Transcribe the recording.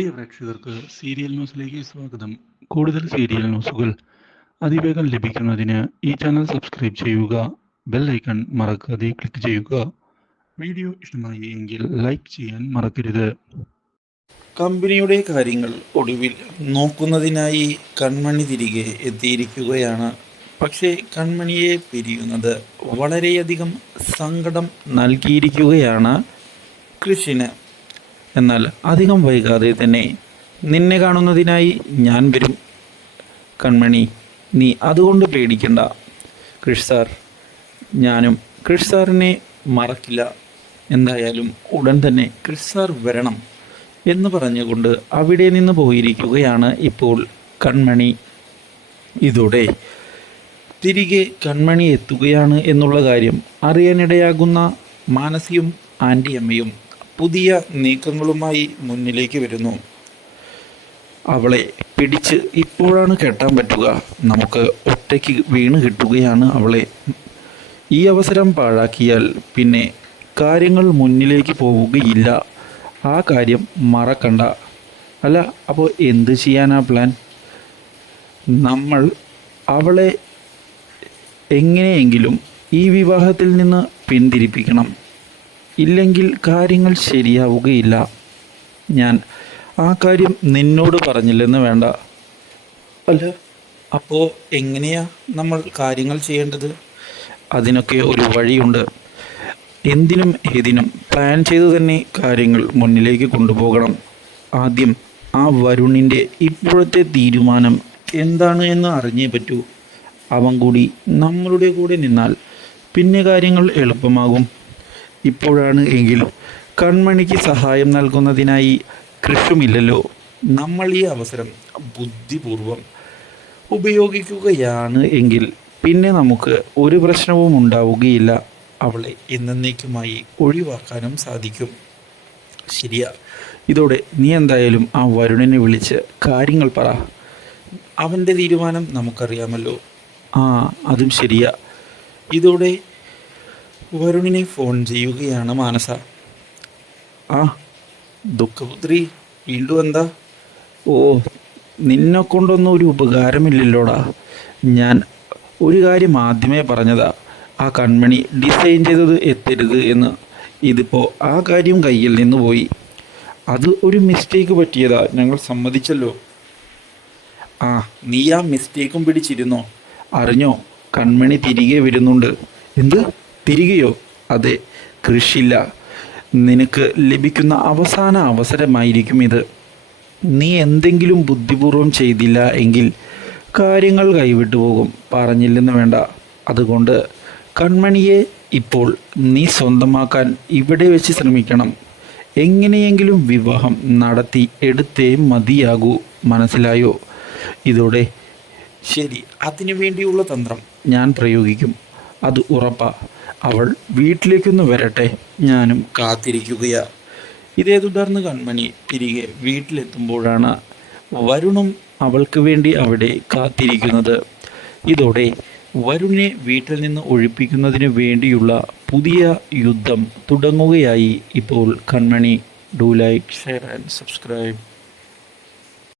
പ്രിയ പ്രേക്ഷകർക്ക് സീരിയൽ ന്യൂസിലേക്ക് സ്വാഗതം. കൂടുതൽ സീരിയൽ ന്യൂസുകൾ അതിവേഗം ലഭിക്കുന്നതിന് ഈ ചാനൽ സബ്സ്ക്രൈബ് ചെയ്യുക ബെൽ ഐക്കൺ മറക്കാതെ ക്ലിക്ക് ചെയ്യുക. വീഡിയോ ഇഷ്ടമായി എങ്കിൽ ലൈക്ക് ചെയ്യാൻ മറക്കരുത്. കമ്പനിയുടെ കാര്യങ്ങൾ ഒടുവിൽ നോക്കുന്നതിനായി കൺമണി തിരികെ എത്തിയിരിക്കുകയാണ്. പക്ഷേ കൺമണിയെ പിരിയുന്നത് വളരെയധികം സങ്കടം നൽകിയിരിക്കുകയാണ് കൃഷിന് എന്നാൽ അധികം വൈകാതെ തന്നെ നിന്നെ കാണുന്നതിനായി ഞാൻ വരും. കൺമണി നീ അതുകൊണ്ട് പേടിക്കണ്ട. കൃഷ് സാർ ഞാനും കൃഷ് സാറിനെ മറക്കില്ല. എന്തായാലും ഉടൻ തന്നെ കൃഷ് സാർ വരണം എന്ന് പറഞ്ഞുകൊണ്ട് അവിടെ നിന്ന് പോയിരിക്കുകയാണ് ഇപ്പോൾ കൺമണി. ഇതോടെ തിരികെ കൺമണി എത്തുകയാണ് എന്നുള്ള കാര്യം അറിയാനിടയാകുന്ന മാനസിയും ആന്റിയമ്മയും പുതിയ നീക്കങ്ങളുമായി മുന്നിലേക്ക് വരുന്നു. അവളെ പിടിച്ച് ഇപ്പോഴാണ് കെട്ടാൻ പറ്റുക. നമുക്ക് ഒറ്റയ്ക്ക് വീണ് കിട്ടുകയാണ് അവളെ. ഈ അവസരം പാഴാക്കിയാൽ പിന്നെ കാര്യങ്ങൾ മുന്നിലേക്ക് പോവുകയില്ല. ആ കാര്യം മറക്കണ്ട. അല്ല അപ്പോൾ എന്ത് ചെയ്യാനാ പ്ലാൻ? നമ്മൾ അവളെ എങ്ങനെയെങ്കിലും ഈ വിവാഹത്തിൽ നിന്ന് പിന്തിരിപ്പിക്കണം. ഇല്ലെങ്കിൽ കാര്യങ്ങൾ ശരിയാവുകയില്ല. ഞാൻ ആ കാര്യം നിന്നോട് പറഞ്ഞില്ലെന്ന് വേണ്ട. അല്ല അപ്പോൾ എങ്ങനെയാ നമ്മൾ കാര്യങ്ങൾ ചെയ്യേണ്ടത്? അതിനൊക്കെ ഒരു വഴിയുണ്ട്. എന്തിനും ഏതിനും പ്ലാൻ ചെയ്തു തന്നെ കാര്യങ്ങൾ മുന്നിലേക്ക് കൊണ്ടുപോകണം. ആദ്യം ആ വരുണിന്റെ ഇപ്പോഴത്തെ തീരുമാനം എന്താണ് എന്ന് അറിഞ്ഞേ പറ്റൂ. അവൻ കൂടി നമ്മളുടെ കൂടെ നിന്നാൽ പിന്നെ കാര്യങ്ങൾ എളുപ്പമാകും. ഇപ്പോഴാണ് എങ്കിൽ കൺമണിക്ക് സഹായം നൽകുന്നതിനായി കൃഷുമില്ലല്ലോ. നമ്മൾ ഈ അവസരം ബുദ്ധിപൂർവം ഉപയോഗിക്കുകയാണ് എങ്കിൽ പിന്നെ നമുക്ക് ഒരു പ്രശ്നവും ഉണ്ടാവുകയില്ല. അവളെ എന്നേക്കുമായി ഒഴിവാക്കാനും സാധിക്കും. ശരിയാ. ഇതോടെ നീ എന്തായാലും ആ വരുണനെ വിളിച്ച് കാര്യങ്ങൾ പറ. അവന്റെ തീരുമാനം നമുക്കറിയാമല്ലോ. ആ അതും ശരിയാ. ഇതോടെ വരുണിനെ ഫോൺ ചെയ്യുകയാണ് മാനസ. ആ. ദുഃഖപുത്രി വീണ്ടും എന്താ? ഓ നിന്നെ കൊണ്ടൊന്നും ഒരു ഉപകാരമില്ലല്ലോടാ. ഞാൻ ഒരു കാര്യം ആദ്യമേ പറഞ്ഞതാ. ആ കൺമണി ഡിസൈൻ ചെയ്തത് എത്തരുത് എന്ന്. ഇതിപ്പോൾ ആ കാര്യം കയ്യിൽ നിന്ന് പോയി. അത് ഒരു മിസ്റ്റേക്ക് പറ്റിയതാ. ഞങ്ങൾ സമ്മതിച്ചല്ലോ. ആ നീ ആ മിസ്റ്റേക്കും പിടിച്ചിരുന്നോ? അറിഞ്ഞോ? കൺമണി തിരികെ വരുന്നുണ്ട്. എന്ത്? തിരികെയോ? അതെ കൃഷിയില്ല. നിനക്ക് ലഭിക്കുന്ന അവസാന അവസരമായിരിക്കും ഇത്. നീ എന്തെങ്കിലും ബുദ്ധിപൂർവം ചെയ്തില്ല എങ്കിൽ കാര്യങ്ങൾ കൈവിട്ടു പോകും. പറഞ്ഞില്ലെന്ന് വേണ്ട. അതുകൊണ്ട് കൺമണിയെ ഇപ്പോൾ നീ സ്വന്തമാക്കാൻ ഇവിടെ വെച്ച് ശ്രമിക്കണം. എങ്ങനെയെങ്കിലും വിവാഹം നടത്തി എടുത്തേ മതിയാകൂ. മനസ്സിലായോ? ഇതോടെ ശരി. അതിനു വേണ്ടിയുള്ള തന്ത്രം ഞാൻ പ്രയോഗിക്കും. അത് ഉറപ്പാ. അവൾ വീട്ടിലേക്കൊന്ന് വരട്ടെ. ഞാനും കാത്തിരിക്കുകയാ. ഇതേ തുടർന്ന് കൺമണി തിരികെ വീട്ടിലെത്തുമ്പോഴാണ് വരുണും അവൾക്ക് വേണ്ടി അവിടെ കാത്തിരിക്കുന്നത്. ഇതോടെ വരുണിനെ വീട്ടിൽ നിന്ന് ഒഴിപ്പിക്കുന്നതിന് വേണ്ടിയുള്ള പുതിയ യുദ്ധം തുടങ്ങുകയായി ഇപ്പോൾ കൺമണി. Do like share and subscribe.